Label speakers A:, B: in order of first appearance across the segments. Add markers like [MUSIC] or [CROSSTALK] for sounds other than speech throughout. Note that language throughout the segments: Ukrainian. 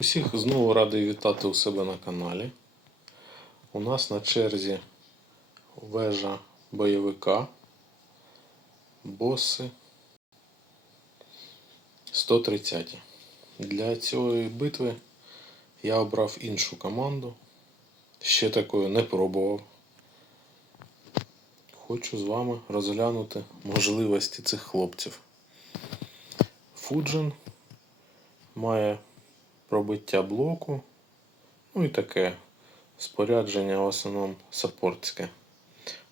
A: Усіх знову радий вітати у себе на каналі. У нас на черзі вежа бойовика, боси 130. Для цієї битви я обрав іншу команду. Ще такою не пробував. Хочу з вами розглянути можливості цих хлопців. Фуджин має пробиття блоку, ну і таке спорядження в основному саппортське.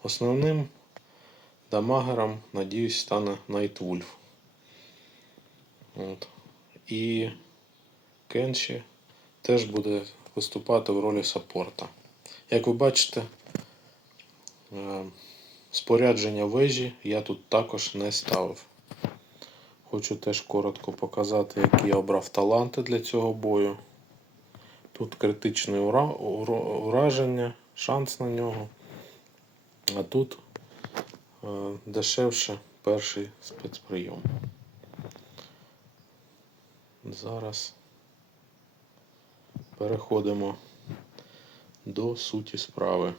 A: Основним дамагером, надіюсь, стане Nightwolf. От. І Кенші теж буде виступати в ролі саппорта. Як ви бачите, е, спорядження вежі я тут також не ставив. Хочу теж коротко показати, які я обрав таланти для цього бою. Тут критичне ура... ура- ураження, шанс на нього. А тут е, дешевше перший спецприйом. Зараз переходимо до суті справи.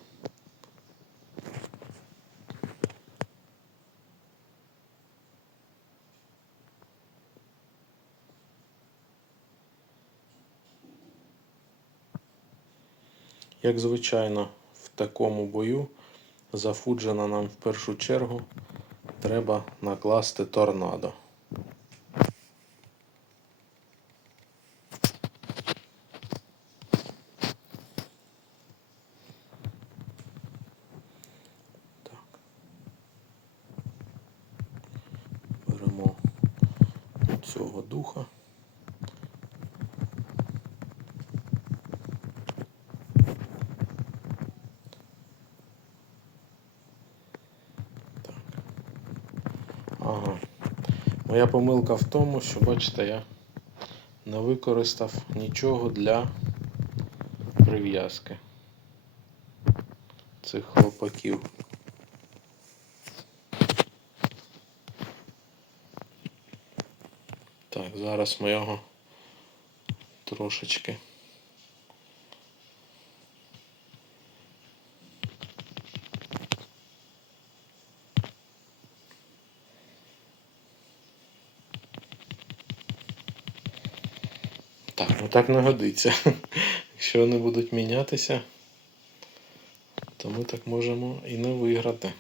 A: Як звичайно, в такому бою за Фуджена нам в першу чергу треба накласти торнадо. Беремо цього духа. Ага. Моя помилка в тому, що бачите, я не використав нічого для прив'язки цих хлопаків. Так, зараз ми його трошечки. Так, ну так не годиться. [LAUGHS] Якщо вони будуть мінятися, то ми так можемо і не виграти.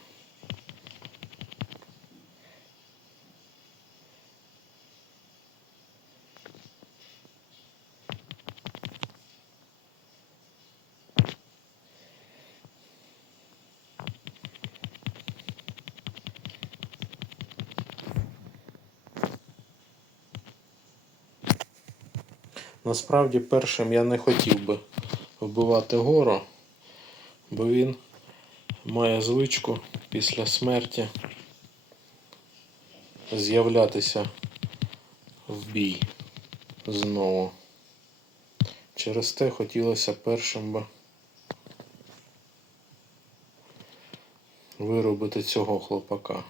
A: Насправді першим я не хотів би вбивати гору, бо він має звичку після смерті з'являтися в бій знову. Через те хотілося першим би виробити цього хлопака.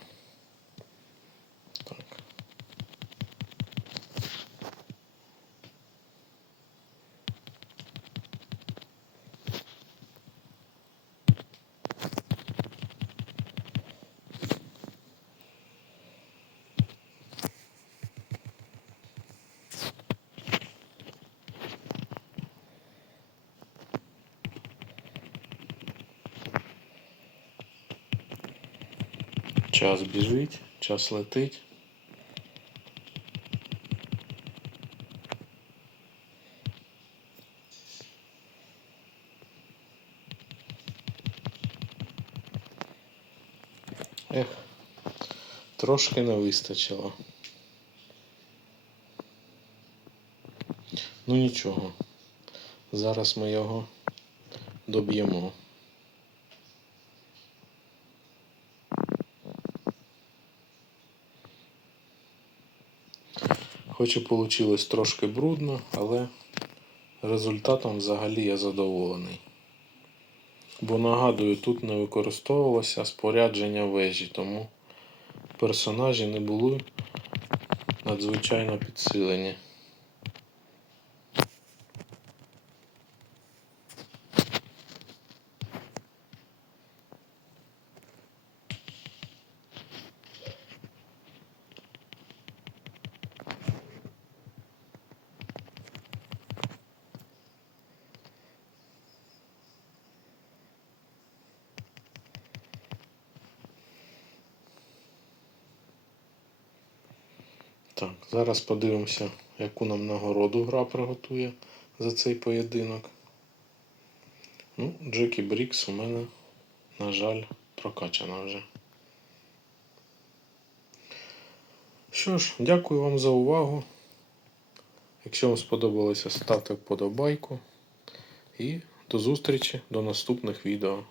A: Час біжить, час летить. Ех, трошки не вистачило. Ну нічого. Зараз ми його доб'ємо. Хоч і вийшло трошки брудно, але результатом взагалі я задоволений. Бо нагадую, тут не використовувалося спорядження вежі, тому персонажі не були надзвичайно підсилені. Так, зараз подивимося, яку нам нагороду гра приготує за цей поєдинок. Ну, Джекі Брікс у мене, на жаль, прокачана вже. Що ж, дякую вам за увагу. Якщо вам сподобалося, ставте вподобайку. І до зустрічі до наступних відео.